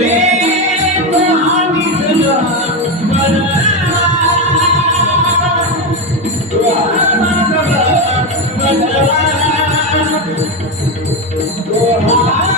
Yeah. Oh, my God.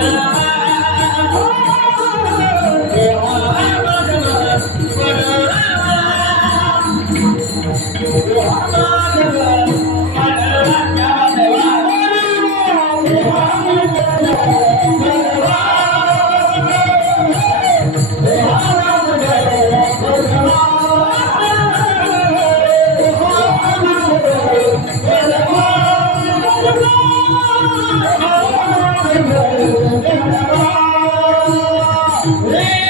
Oh, my God. Hey!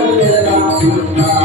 Thank you.